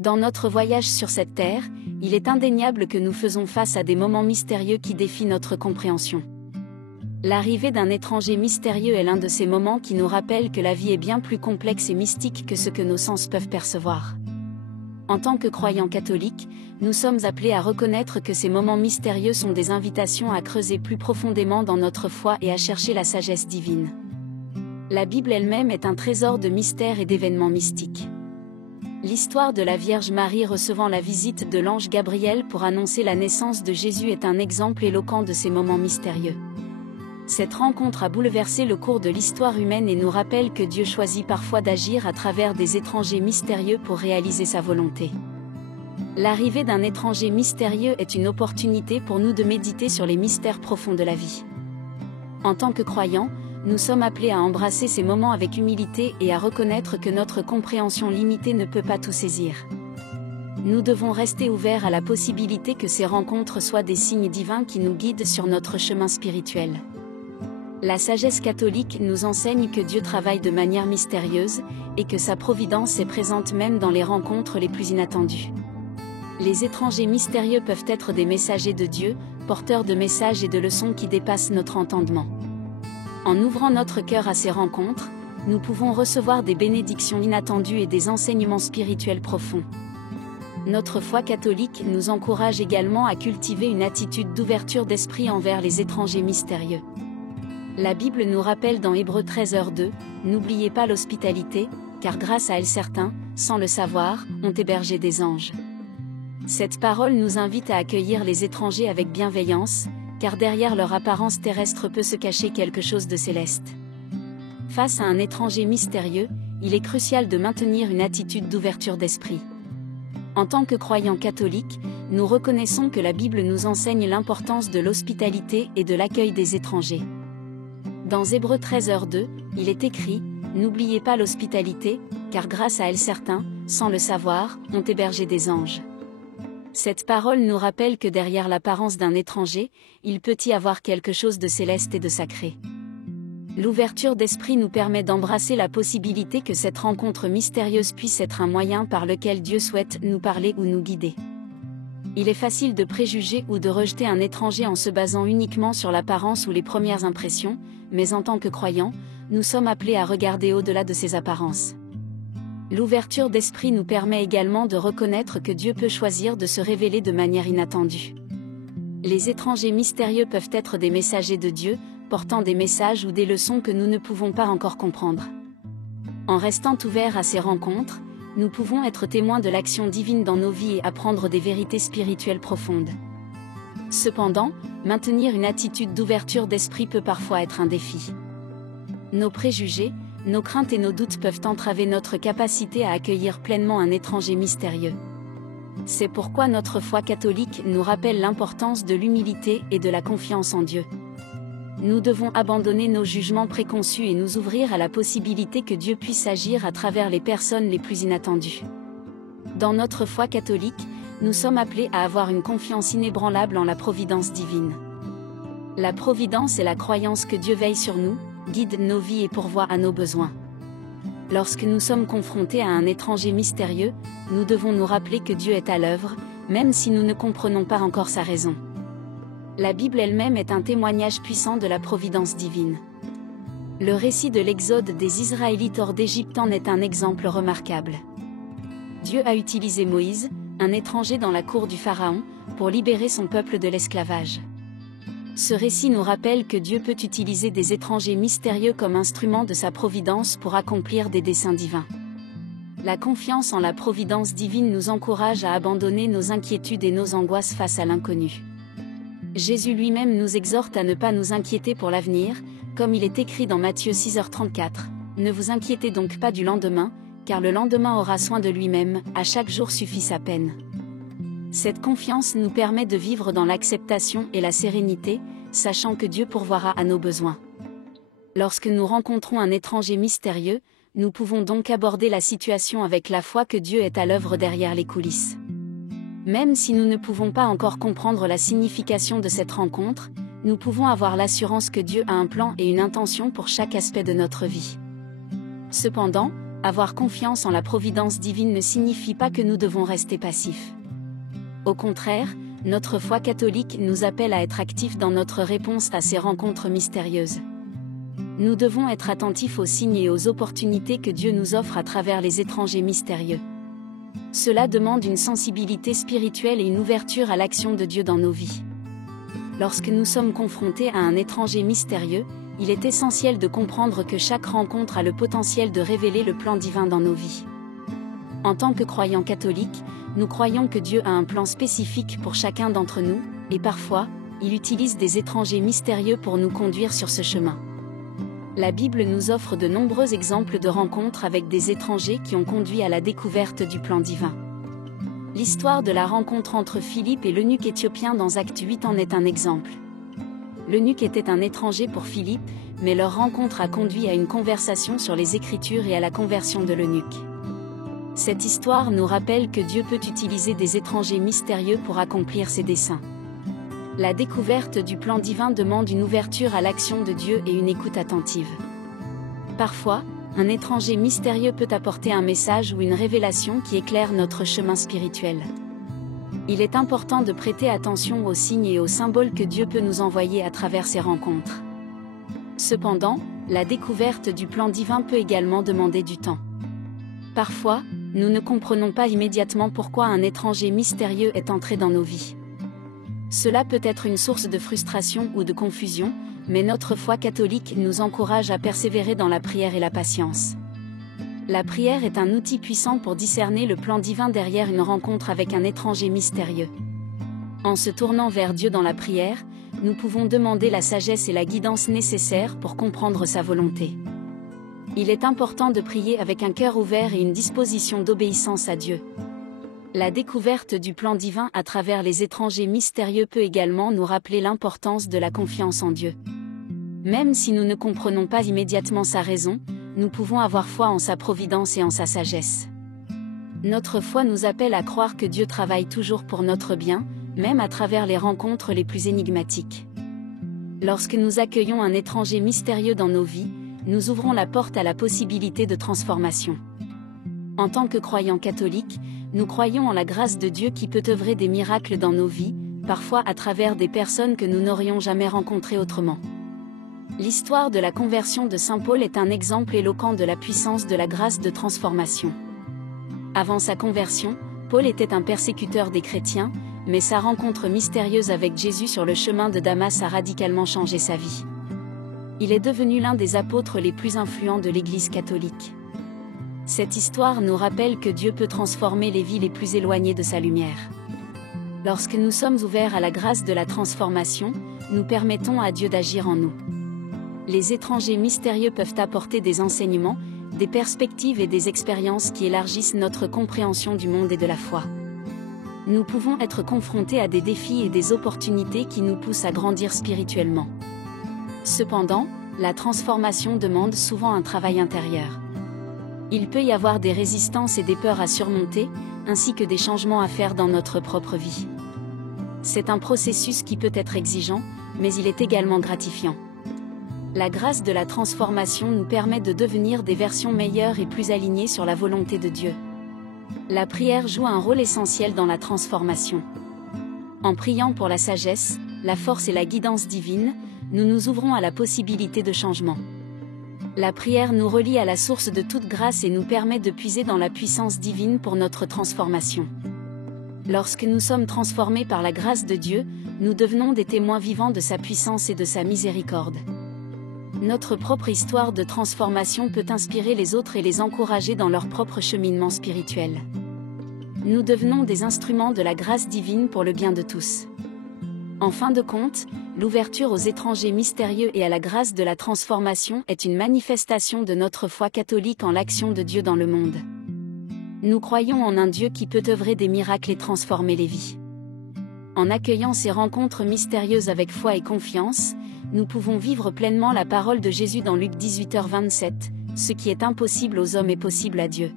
Dans notre voyage sur cette terre, il est indéniable que nous faisons face à des moments mystérieux qui défient notre compréhension. L'arrivée d'un étranger mystérieux est l'un de ces moments qui nous rappellent que la vie est bien plus complexe et mystique que ce que nos sens peuvent percevoir. En tant que croyants catholiques, nous sommes appelés à reconnaître que ces moments mystérieux sont des invitations à creuser plus profondément dans notre foi et à chercher la sagesse divine. La Bible elle-même est un trésor de mystères et d'événements mystiques. L'histoire de la Vierge Marie recevant la visite de l'ange Gabriel pour annoncer la naissance de Jésus est un exemple éloquent de ces moments mystérieux. Cette rencontre a bouleversé le cours de l'histoire humaine et nous rappelle que Dieu choisit parfois d'agir à travers des étrangers mystérieux pour réaliser sa volonté. L'arrivée d'un étranger mystérieux est une opportunité pour nous de méditer sur les mystères profonds de la vie. En tant que croyants, nous sommes appelés à embrasser ces moments avec humilité et à reconnaître que notre compréhension limitée ne peut pas tout saisir. Nous devons rester ouverts à la possibilité que ces rencontres soient des signes divins qui nous guident sur notre chemin spirituel. La sagesse catholique nous enseigne que Dieu travaille de manière mystérieuse, et que sa providence est présente même dans les rencontres les plus inattendues. Les étrangers mystérieux peuvent être des messagers de Dieu, porteurs de messages et de leçons qui dépassent notre entendement. En ouvrant notre cœur à ces rencontres, nous pouvons recevoir des bénédictions inattendues et des enseignements spirituels profonds. Notre foi catholique nous encourage également à cultiver une attitude d'ouverture d'esprit envers les étrangers mystérieux. La Bible nous rappelle dans Hébreux 13h2, « N'oubliez pas l'hospitalité, car grâce à elle certains, sans le savoir, ont hébergé des anges. » Cette parole nous invite à accueillir les étrangers avec bienveillance, car derrière leur apparence terrestre peut se cacher quelque chose de céleste. Face à un étranger mystérieux, il est crucial de maintenir une attitude d'ouverture d'esprit. En tant que croyants catholiques, nous reconnaissons que la Bible nous enseigne l'importance de l'hospitalité et de l'accueil des étrangers. Dans Hébreux 13h2, il est écrit « N'oubliez pas l'hospitalité, car grâce à elle certains, sans le savoir, ont hébergé des anges. » Cette parole nous rappelle que derrière l'apparence d'un étranger, il peut y avoir quelque chose de céleste et de sacré. L'ouverture d'esprit nous permet d'embrasser la possibilité que cette rencontre mystérieuse puisse être un moyen par lequel Dieu souhaite nous parler ou nous guider. Il est facile de préjuger ou de rejeter un étranger en se basant uniquement sur l'apparence ou les premières impressions, mais en tant que croyants, nous sommes appelés à regarder au-delà de ces apparences. L'ouverture d'esprit nous permet également de reconnaître que Dieu peut choisir de se révéler de manière inattendue. Les étrangers mystérieux peuvent être des messagers de Dieu, portant des messages ou des leçons que nous ne pouvons pas encore comprendre. En restant ouverts à ces rencontres, nous pouvons être témoins de l'action divine dans nos vies et apprendre des vérités spirituelles profondes. Cependant, maintenir une attitude d'ouverture d'esprit peut parfois être un défi. Nos préjugés, nos craintes et nos doutes peuvent entraver notre capacité à accueillir pleinement un étranger mystérieux. C'est pourquoi notre foi catholique nous rappelle l'importance de l'humilité et de la confiance en Dieu. Nous devons abandonner nos jugements préconçus et nous ouvrir à la possibilité que Dieu puisse agir à travers les personnes les plus inattendues. Dans notre foi catholique, nous sommes appelés à avoir une confiance inébranlable en la providence divine. La providence est la croyance que Dieu veille sur nous, guide nos vies et pourvoit à nos besoins. Lorsque nous sommes confrontés à un étranger mystérieux, nous devons nous rappeler que Dieu est à l'œuvre, même si nous ne comprenons pas encore sa raison. La Bible elle-même est un témoignage puissant de la providence divine. Le récit de l'exode des Israélites hors d'Égypte en est un exemple remarquable. Dieu a utilisé Moïse, un étranger dans la cour du Pharaon, pour libérer son peuple de l'esclavage. Ce récit nous rappelle que Dieu peut utiliser des étrangers mystérieux comme instruments de sa providence pour accomplir des desseins divins. La confiance en la providence divine nous encourage à abandonner nos inquiétudes et nos angoisses face à l'inconnu. Jésus lui-même nous exhorte à ne pas nous inquiéter pour l'avenir, comme il est écrit dans Matthieu 6h34, « Ne vous inquiétez donc pas du lendemain, car le lendemain aura soin de lui-même, à chaque jour suffit sa peine. » Cette confiance nous permet de vivre dans l'acceptation et la sérénité, sachant que Dieu pourvoira à nos besoins. Lorsque nous rencontrons un étranger mystérieux, nous pouvons donc aborder la situation avec la foi que Dieu est à l'œuvre derrière les coulisses. Même si nous ne pouvons pas encore comprendre la signification de cette rencontre, nous pouvons avoir l'assurance que Dieu a un plan et une intention pour chaque aspect de notre vie. Cependant, Avoir confiance en la providence divine ne signifie pas que nous devons rester passifs. Au contraire, notre foi catholique nous appelle à être actifs dans notre réponse à ces rencontres mystérieuses. Nous devons être attentifs aux signes et aux opportunités que Dieu nous offre à travers les étrangers mystérieux. Cela demande une sensibilité spirituelle et une ouverture à l'action de Dieu dans nos vies. Lorsque nous sommes confrontés à un étranger mystérieux, il est essentiel de comprendre que chaque rencontre a le potentiel de révéler le plan divin dans nos vies. En tant que croyants catholiques, nous croyons que Dieu a un plan spécifique pour chacun d'entre nous, et parfois, il utilise des étrangers mystérieux pour nous conduire sur ce chemin. La Bible nous offre de nombreux exemples de rencontres avec des étrangers qui ont conduit à la découverte du plan divin. L'histoire de la rencontre entre Philippe et l'eunuque éthiopien dans Actes 8 en est un exemple. L'eunuque était un étranger pour Philippe, mais leur rencontre a conduit à une conversation sur les Écritures et à la conversion de l'eunuque. Cette histoire nous rappelle que Dieu peut utiliser des étrangers mystérieux pour accomplir ses desseins. La découverte du plan divin demande une ouverture à l'action de Dieu et une écoute attentive. Parfois, un étranger mystérieux peut apporter un message ou une révélation qui éclaire notre chemin spirituel. Il est important de prêter attention aux signes et aux symboles que Dieu peut nous envoyer à travers ces rencontres. Cependant, la découverte du plan divin peut également demander du temps. Parfois, nous ne comprenons pas immédiatement pourquoi un étranger mystérieux est entré dans nos vies. Cela peut être une source de frustration ou de confusion, mais notre foi catholique nous encourage à persévérer dans la prière et la patience. La prière est un outil puissant pour discerner le plan divin derrière une rencontre avec un étranger mystérieux. En se tournant vers Dieu dans la prière, nous pouvons demander la sagesse et la guidance nécessaires pour comprendre sa volonté. Il est important de prier avec un cœur ouvert et une disposition d'obéissance à Dieu. La découverte du plan divin à travers les étrangers mystérieux peut également nous rappeler l'importance de la confiance en Dieu. Même si nous ne comprenons pas immédiatement sa raison, nous pouvons avoir foi en sa providence et en sa sagesse. Notre foi nous appelle à croire que Dieu travaille toujours pour notre bien, même à travers les rencontres les plus énigmatiques. Lorsque nous accueillons un étranger mystérieux dans nos vies, nous ouvrons la porte à la possibilité de transformation. En tant que croyants catholiques, nous croyons en la grâce de Dieu qui peut œuvrer des miracles dans nos vies, parfois à travers des personnes que nous n'aurions jamais rencontrées autrement. L'histoire de la conversion de Saint Paul est un exemple éloquent de la puissance de la grâce de transformation. Avant sa conversion, Paul était un persécuteur des chrétiens, mais sa rencontre mystérieuse avec Jésus sur le chemin de Damas a radicalement changé sa vie. Il est devenu l'un des apôtres les plus influents de l'Église catholique. Cette histoire nous rappelle que Dieu peut transformer les vies les plus éloignées de sa lumière. Lorsque nous sommes ouverts à la grâce de la transformation, nous permettons à Dieu d'agir en nous. Les étrangers mystérieux peuvent apporter des enseignements, des perspectives et des expériences qui élargissent notre compréhension du monde et de la foi. Nous pouvons être confrontés à des défis et des opportunités qui nous poussent à grandir spirituellement. Cependant, la transformation demande souvent un travail intérieur. Il peut y avoir des résistances et des peurs à surmonter, ainsi que des changements à faire dans notre propre vie. C'est un processus qui peut être exigeant, mais il est également gratifiant. La grâce de la transformation nous permet de devenir des versions meilleures et plus alignées sur la volonté de Dieu. La prière joue un rôle essentiel dans la transformation. En priant pour la sagesse, la force et la guidance divine, nous nous ouvrons à la possibilité de changement. La prière nous relie à la source de toute grâce et nous permet de puiser dans la puissance divine pour notre transformation. Lorsque nous sommes transformés par la grâce de Dieu, nous devenons des témoins vivants de sa puissance et de sa miséricorde. Notre propre histoire de transformation peut inspirer les autres et les encourager dans leur propre cheminement spirituel. Nous devenons des instruments de la grâce divine pour le bien de tous. En fin de compte, l'ouverture aux étrangers mystérieux et à la grâce de la transformation est une manifestation de notre foi catholique en l'action de Dieu dans le monde. Nous croyons en un Dieu qui peut œuvrer des miracles et transformer les vies. En accueillant ces rencontres mystérieuses avec foi et confiance, nous pouvons vivre pleinement la parole de Jésus dans Luc 18h27, ce qui est impossible aux hommes est possible à Dieu.